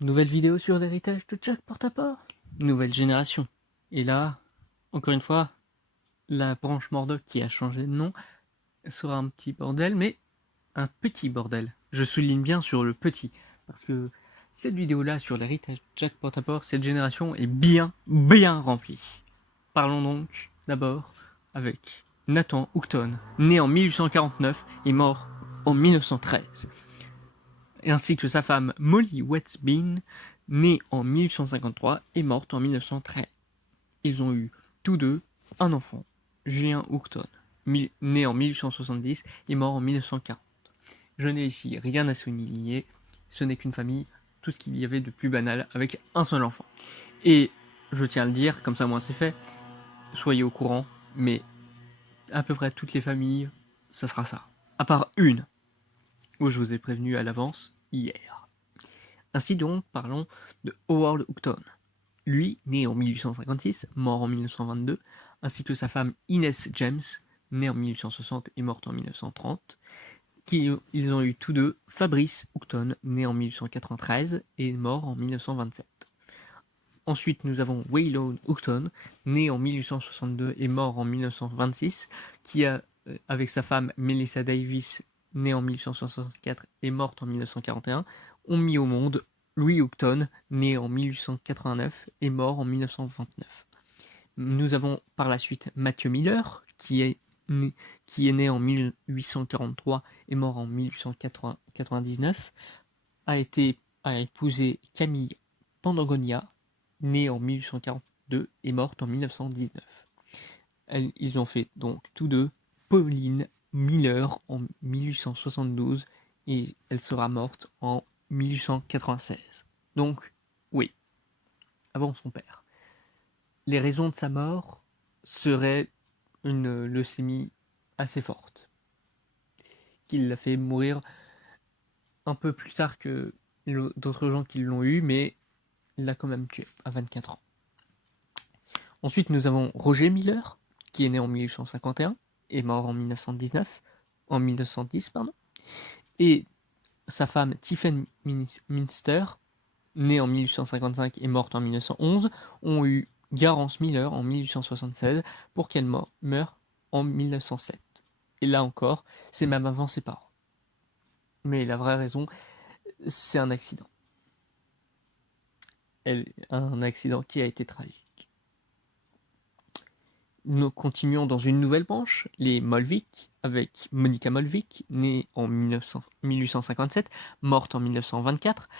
Nouvelle vidéo sur l'héritage de Jack Portaport. Nouvelle génération. Et là, encore une fois, la branche Mordoc qui a changé de nom sera un petit bordel, mais un petit bordel. Je souligne bien sur le petit, parce que cette vidéo-là sur l'héritage de Jack Portaport, cette génération est bien remplie. Parlons donc d'abord avec Nathan Houghton, né en 1849 et mort en 1913. Ainsi que sa femme Molly Wetsbean, née en 1853 et morte en 1913. Ils ont eu tous deux un enfant, Julien Houghton, né en 1870 et mort en 1940. Je n'ai ici rien à souligner, ce n'est qu'une famille, tout ce qu'il y avait de plus banal avec un seul enfant. Et je tiens à le dire, comme ça moi c'est fait, soyez au courant, mais à peu près toutes les familles, ça sera ça. À part une, où je vous ai prévenu à l'avance hier. Ainsi donc, parlons de Howard Houghton. Lui, né en 1856, mort en 1922, ainsi que sa femme Inez James, née en 1860 et morte en 1930, ils ont eu tous deux Fabrice Houghton, né en 1893 et mort en 1927. Ensuite, nous avons Waylon Houghton, né en 1862 et mort en 1926, qui a, avec sa femme Melissa Davis, née en 1864 et morte en 1941, ont mis au monde Louis Houghton, né en 1889 et mort en 1929. Nous avons par la suite Matthew Miller, qui est né en 1843 et mort en 1899, a épousé Camille Pandangonia, née en 1842 et morte en 1919. Ils ont fait donc tous deux Pauline Miller en 1872 et elle sera morte en 1896. Donc, oui, avant son père. Les raisons de sa mort seraient une leucémie assez forte, qui l'a fait mourir un peu plus tard que d'autres gens qui l'ont eu, mais il l'a quand même tué à 24 ans. Ensuite, nous avons Roger Miller, qui est né en 1851 et mort en 1910, et sa femme Tiffany Minster, née en 1855 et morte en 1911, ont eu Garance Miller en 1876 pour qu'elle meure en 1907. Et là encore, c'est même avant ses parents. Mais la vraie raison, c'est un accident. Un accident qui a été tragique. Nous continuons dans une nouvelle branche, les Molvik, avec Monica Molvik, née en 1857, morte en 1924,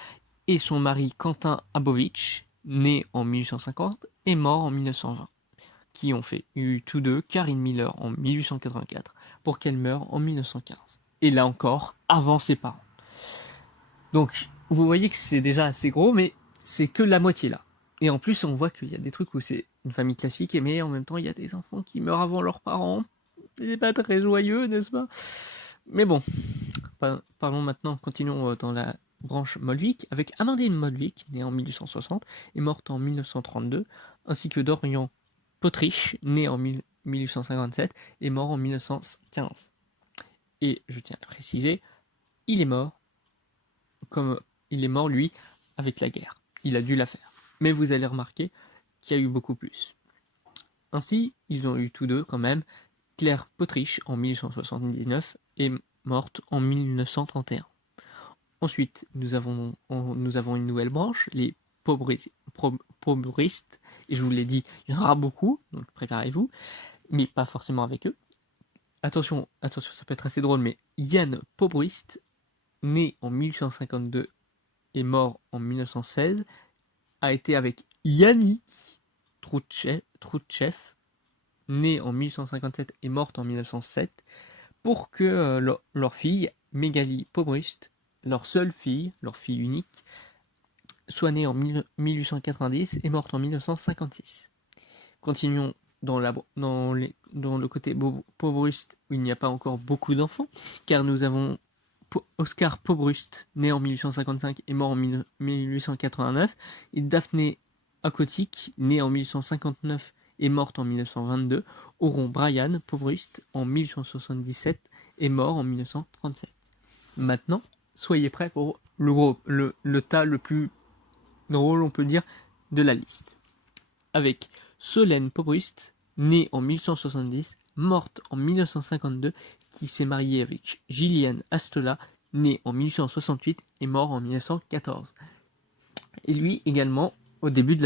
et son mari Quentin Abovitch, né en 1850 et mort en 1920, qui ont eu tous deux Karine Miller en 1884 pour qu'elle meure en 1915. Et là encore, avant ses parents. Donc, vous voyez que c'est déjà assez gros, mais c'est que la moitié là. Et en plus, on voit qu'il y a des trucs où c'est une famille classique, mais en même temps, il y a des enfants qui meurent avant leurs parents. C'est pas très joyeux, n'est-ce pas? Mais bon, parlons maintenant, continuons dans la branche Molvik, avec Amandine Molvik, née en 1860 et morte en 1932, ainsi que Dorian Potrich, né en 1857 et mort en 1915. Et je tiens à le préciser, il est mort lui, avec la guerre. Il a dû la faire. Mais vous allez remarquer qu'il y a eu beaucoup plus. Ainsi, ils ont eu tous deux quand même Claire Potrich en 1879 et morte en 1931. Ensuite, nous avons une nouvelle branche, les pobristes, et je vous l'ai dit, il y en aura beaucoup, donc préparez-vous, mais pas forcément avec eux. Attention, ça peut être assez drôle, mais Yann Pobrist, né en 1852 et mort en 1916, a été avec Yannick Troutchev, née en 1857 et morte en 1907, pour que leur fille, Megali Pobrist, leur seule fille, leur fille unique, soit née en 1890 et morte en 1956. Continuons dans le côté Pobrist où il n'y a pas encore beaucoup d'enfants, car nous avons Oscar Pobrust, né en 1855 et mort en 1889, et Daphné Akotik, née en 1859 et morte en 1922, auront Brian Pobrust en 1877 et mort en 1937. Maintenant, soyez prêts pour le tas le plus drôle, on peut dire, de la liste. Avec Solène Pobrist, née en 1870, morte en 1952, qui s'est mariée avec Gillian Astola, né en 1868 et mort en 1914. Et lui également au début de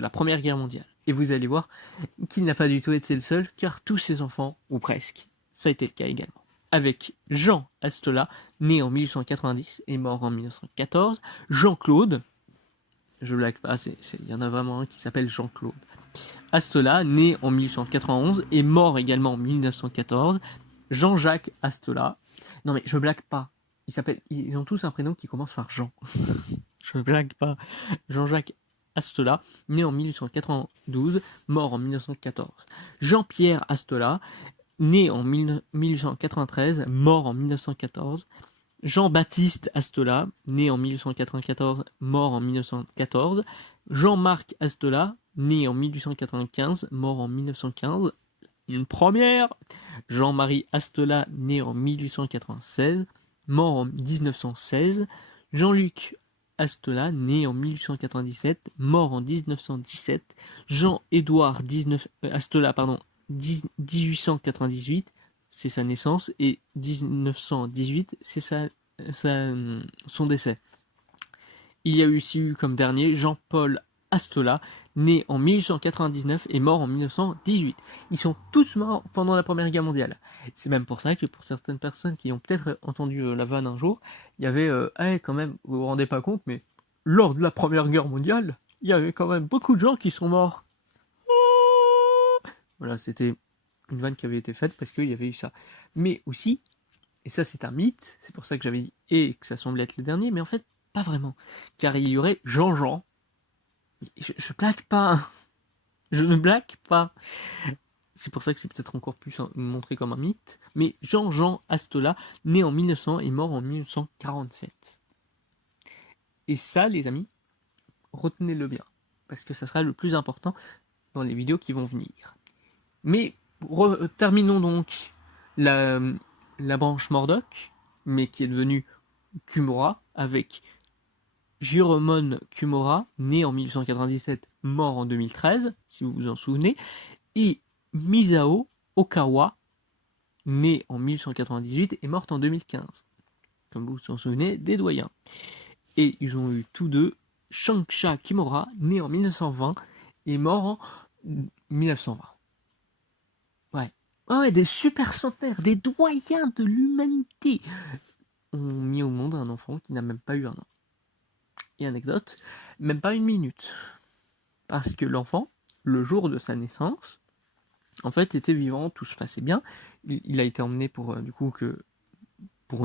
la Première Guerre mondiale. Et vous allez voir qu'il n'a pas du tout été le seul, car tous ses enfants, ou presque, ça a été le cas également. Avec Jean Astola, né en 1890 et mort en 1914, Jean-Claude, je blague pas, il y en a vraiment un qui s'appelle Jean-Claude Astola, né en 1891 et mort également en 1914, Jean-Jacques Astola, non mais je blague pas, ils ont tous un prénom qui commence par Jean, je blague pas, Jean-Jacques Astola, né en 1892, mort en 1914, Jean-Pierre Astola, né en 1893, mort en 1914, Jean-Baptiste Astola, né en 1894, mort en 1914, Jean-Marc Astola, né en 1895, mort en 1915, une première, Jean-Marie Astola, né en 1896, mort en 1916, Jean-Luc Astola, né en 1897, mort en 1917, Jean-Édouard Astola, 1898, c'est sa naissance, et 1918, c'est son décès. Il y a aussi eu comme dernier Jean-Paul Astola, né en 1899 et mort en 1918. Ils sont tous morts pendant la Première Guerre mondiale. C'est même pour ça que pour certaines personnes qui ont peut-être entendu la vanne un jour, il y avait, quand même, vous vous rendez pas compte, mais lors de la Première Guerre mondiale, il y avait quand même beaucoup de gens qui sont morts. Voilà, c'était une vanne qui avait été faite parce qu'il y avait eu ça. Mais aussi, et ça c'est un mythe, c'est pour ça que j'avais dit et que ça semblait être le dernier, mais en fait, pas vraiment. Car il y aurait Jean-Jean. Je blague pas. Je ne blague pas. C'est pour ça que c'est peut-être encore plus montré comme un mythe. Mais Jean-Jean Astola, né en 1900 et mort en 1947. Et ça, les amis, retenez-le bien. Parce que ça sera le plus important dans les vidéos qui vont venir. Mais terminons donc la branche Mordoc, mais qui est devenue Kumora, avec Jiromon Kumora, né en 1897, mort en 2013, si vous vous en souvenez, et Misao Okawa, née en 1898 et morte en 2015. Comme vous vous en souvenez, des doyens. Et ils ont eu tous deux Shangsha Kimura, né en 1920 et mort en 1920. Ouais, des super centenaires, des doyens de l'humanité ont mis au monde un enfant qui n'a même pas eu un an. Et anecdote, même pas une minute. Parce que l'enfant, le jour de sa naissance, en fait, était vivant, tout se passait bien. Il a été emmené pour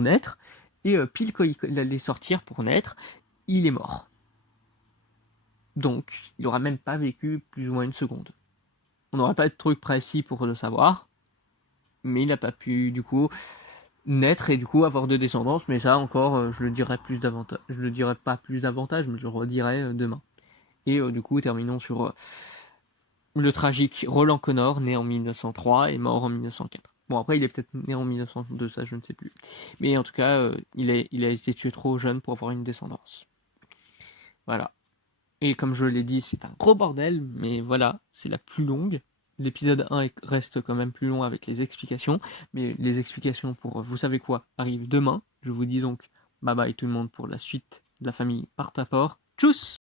naître. Et pile quand il allait sortir pour naître, il est mort. Donc, il n'aura même pas vécu plus ou moins une seconde. On n'aurait pas de truc précis pour le savoir. Mais il n'a pas pu, du coup, naître et du coup avoir de descendance. Mais ça, encore, je le dirai plus davantage. Je le dirai pas plus davantage, mais je le redirai demain. Et du coup, terminons sur le tragique Roland Connor, né en 1903 et mort en 1904. Bon, après, il est peut-être né en 1902, ça, je ne sais plus. Mais en tout cas, il a été tué trop jeune pour avoir une descendance. Voilà. Et comme je l'ai dit, c'est un gros bordel, mais voilà, c'est la plus longue. L'épisode 1 reste quand même plus long avec les explications, mais les explications pour vous savez quoi arrivent demain. Je vous dis donc bye bye tout le monde pour la suite de la famille Partaport. Tchuss!